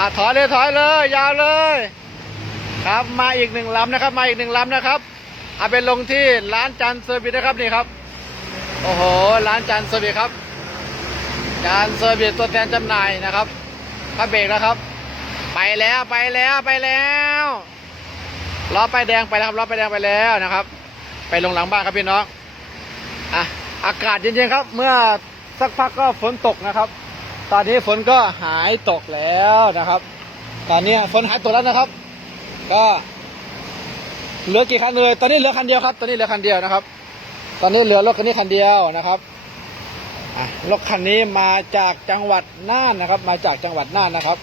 อะถอยเลยถอยเลย ยาวเลย ครับมาอีกหนึ่งลำนะครับ มาอีกหนึ่งลำนะครับเอาไปลงที่ร้านจันเซอร์วิสนะครับนี่ครับ โอ้โหร้านจันเซอร์วิสครับจานเซอร์วิสตัวแทนจำหน่ายนะครับพระเบรกนะครับ ไปแล้วไปแล้วไปแล้วล้อไปแดงไปแล้วครับล้อไปแดงไปแล้วนะครับ ไปลงหลังบ้านครับพี่น้องอะอากาศเย็นๆครับ เมื่อสักพักก็ฝนตกนะครับ ตอนนี้ฝนก็หายตกแล้วนะครับ ตอนนี้ฝนหายตกแล้วนะครับ ก็เหลือกี่คันเลย ตอนนี้เหลือคันเดียวครับ ตอนนี้เหลือคันเดียวนะครับ ตอนนี้เหลือรถคันนี้คันเดียวนะครับอะรถคันนี้มาจากจังหวัดน่านนะครับ มาจากจังหวัดน่านนะครับ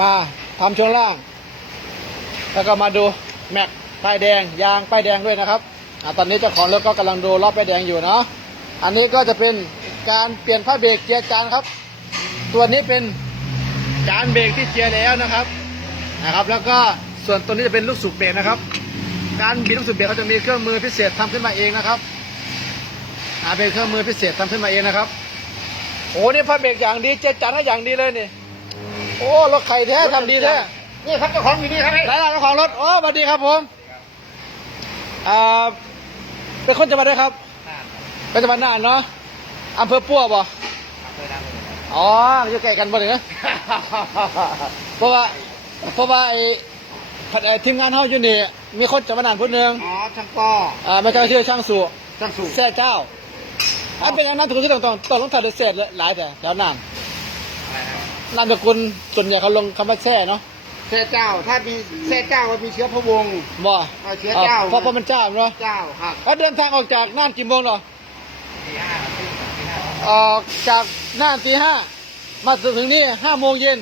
มาทำช่วงล่าง แล้วก็มาดูแม็กป้ายแดงยางป้ายแดงด้วยนะครับอตอนนี้เจ้าของรถก็กำลังดูรอบป้ายแดงอยู่เนาะ อันนี้ก็จะเป็นการเปลี่ยนผ้าเบรกเกียร์จานครับ ตัวนี้เป็นจานเบรกที่เจียร์แล้วนะครับนะครับ แล้วก็ส่วนตัวนี้จะเป็นลูกสูบเบรกนะครับ การบิดลูกสูบเบรกเขาจะมีเครื่องมือพิเศษทำขึ้นมาเองนะครับอ่าเป็นเครื่องมือพิเศษทำขึ้นมาเองนะครับโอ้นี่ผ้าเบรกอย่างดีเจียร์จานให้อย่างดีเลยนี่โอ้รถไข่แท้ทำดีแท้นี่ครับเจ้าของอยู่นี่ครับได้แล้วเจ้าของรถโอ้สวัสดีครับผมอ่าเป็นคนจังหวัดอะไรครับเป็นจังหวัดน่านเนาะอำเภอปัวบ่ อ๋ออยู่ใกล้กันบ่เนี่ยเพราะว่าเพราะว่าไอ้ผัดไอ้ทีมงานเฮาอยู่นี่มีคนจังหวัดน่านผู้หนึงอ๋อช่างก็อ่าไม่ใช่ชื่อช่างสู่ช่างสูบแซ่เจ้าอันเป็นอย่างนั้นถูกที่ต้องต้องต้องลงทะเลเศษหลายแต่แถวน่านอะไรนะนามสกุลส่วนใหญ่เขาลงคำว่าแซ่เนาะเสเจ้า ถ้ามีเสเจ้ามันมีเชื้อพระวงศ์บ่เอาเชื้อเจ้าเพราะเพราะมันเจ้าเนาะเจ้าครับแล้วเดินทางออกจากน่านกี่โมงเหรอ ออกจากน่านตีห้ามาถึงนี่ห้าโมงเย็น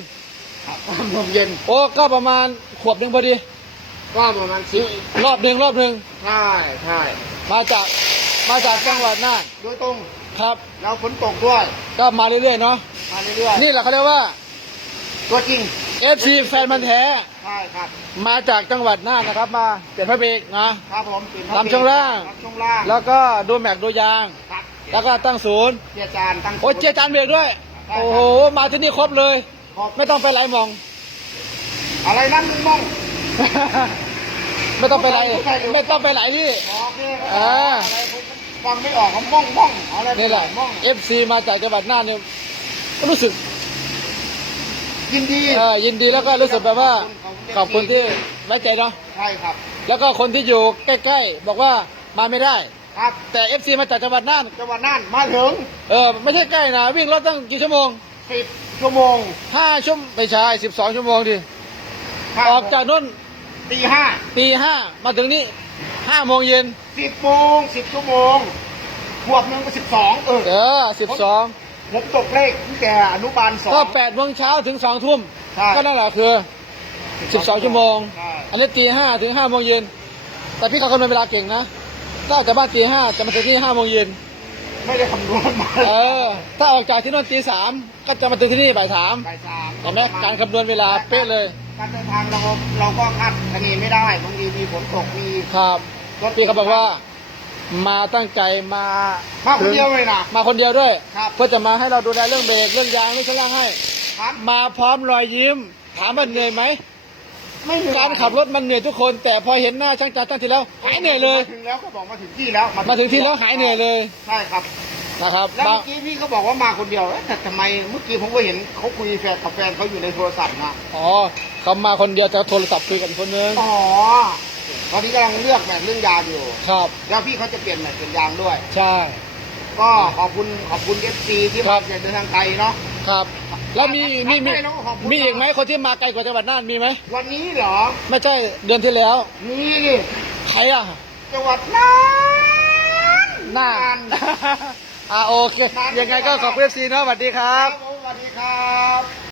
ครับลมเย็นโอ้ก็ประมาณขวบหนึ่งพอดีก็ประมาณสิบรอบหนึ่งรอบหนึ่งใช่ใช่มาจากมาจากจังหวัดน่านโดยตรงครับ เราฝนตกด้วย ก็มาเรื่อยๆเนาะมาเรื่อยนี่แหละเขาเรียกว่าๆตัวจริง FC แฟนมันธุ์แท้ใช่ครับมาจากจังหวัดน่านนะครับมาเปลี่ยนพระเบรกนะครับผมเปลี่ยนทำช่วงล่างทำช่วงล่าง แล้วก็ดูแม็กดูยางครับ แล้วก็ตั้งศูนย์เจียจานตั้งโอ้เจียจานเบรกด้วยโอ้โห มาที่นี่ครบเลย ขอบไม่ต้องไปไหลหมอง อะไรนั่นมึงมองไม่ต้องไปไหล ไม่ต้องไปไหลที่ โอเคอ่า อะไรผมฟังไม่ออกเขาม่องม่องอะไรนี่แหละม่อง FC มาจากจังหวัดน่านเนี่ยรู้สึกยินดี เอ่อยินดีแล้วก็รู้สึกแบบว่าขอบคุณที่ไว้ใจเนาะ ใช่ครับ แล้วก็คนที่อยู่ใกล้ ๆ บอกว่ามาไม่ได้ ครับแต่ FC มาจากจังหวัดน่านจังหวัดน่านมาถึงเออไม่ใช่ใกล้นะวิ่งรถตั้งกี่ชั่วโมงสิบชั่วโมงห้าชั่วโมงไม่ใช่สิบสองชั่วโมงดิครับออกจากนู่นตีห้าตีห้ามาถึงนี่ห้าโมงเย็นสิบโมงสิบชั่วโมงขวบหนึ่งก็สิบสองเออเออสิบสองผมตกเลขตั้งแต่อนุบาลสองก็แปดโมงเช้าถึงสองทุ่มใช่ก็นั่นแหละคือสิบสองชั่วโมงใช่อันนี้ตีห้าถึงห้าโมงเย็นแต่พี่เขาคำนวณเวลาเก่งนะ ถ้าออกจากบ้านตีห้าจะมาถึงที่ห้าโมงเย็น ไม่ได้คำนวณมาเออ ถ้าออกจากที่นู่นตีสามก็จะมาถึงที่นี่บ่ายสามบ่ายสามเห็นไหมการคำนวณเวลาเป๊ะเลย การเดินทางเราเราก็คาดคะเนไม่ได้บางทีมีฝนตกมีครับรถพี่เขาบอกว่า มาตั้งใจมามาคนเดียวเลยนะมาคนเดียวด้วยครับเพื่อจะมาให้เราดูแลเรื่องเบรกเรื่องยางเรื่องช่วงล่างให้ครับมาพร้อมรอยยิ้ม ถามว่าเหนื่อยไหม ไม่เหนื่อยการขับรถมันเหนื่อยทุกคน แต่พอเห็นหน้าช่างจัดตั้งทีแล้วหายเหนื่อยเลย มาถึงแล้วก็บอกมาถึงที่แล้วมาถึงที่แล้วหายเหนื่อยเลยใช่ครับนะครับแล้วมาเมื่อกี้พี่เขาบอกว่ามาคนเดียวเอ๊ะแต่ทำไมเมื่อกี้ผมก็เห็นเขาคุยแฟนกับแฟนเขาอยู่ในโทรศัพท์นะอ๋อเขามาคนเดียวแต่โทรศัพท์คุยกันคนนึงอ๋อตอนนี้กำลังเลือกแมทเรื่องยางอยู่ครับ แล้วพี่เขาจะเปลี่ยนแมทเป็นยางด้วย ใช่ ก็ขอบคุณขอบคุณเอฟซีที่ครัมาบเดินทางไกลเนาะครับ แล้วมีมีมีไม่แล้วก็ขอบคุณมีอีกไหมคนที่มาไกลกว่าจังหวัดน่านมีไหมวันนี้เหรอ ไม่ใช่เดือนที่แล้ว มีนี่ใครอะจังหวัดน่านน่าน อ่าโอเค ยังไงก็ขอบคุณเอฟซีเนาะสวัสดีคครัรับบผมสวัสดีครับ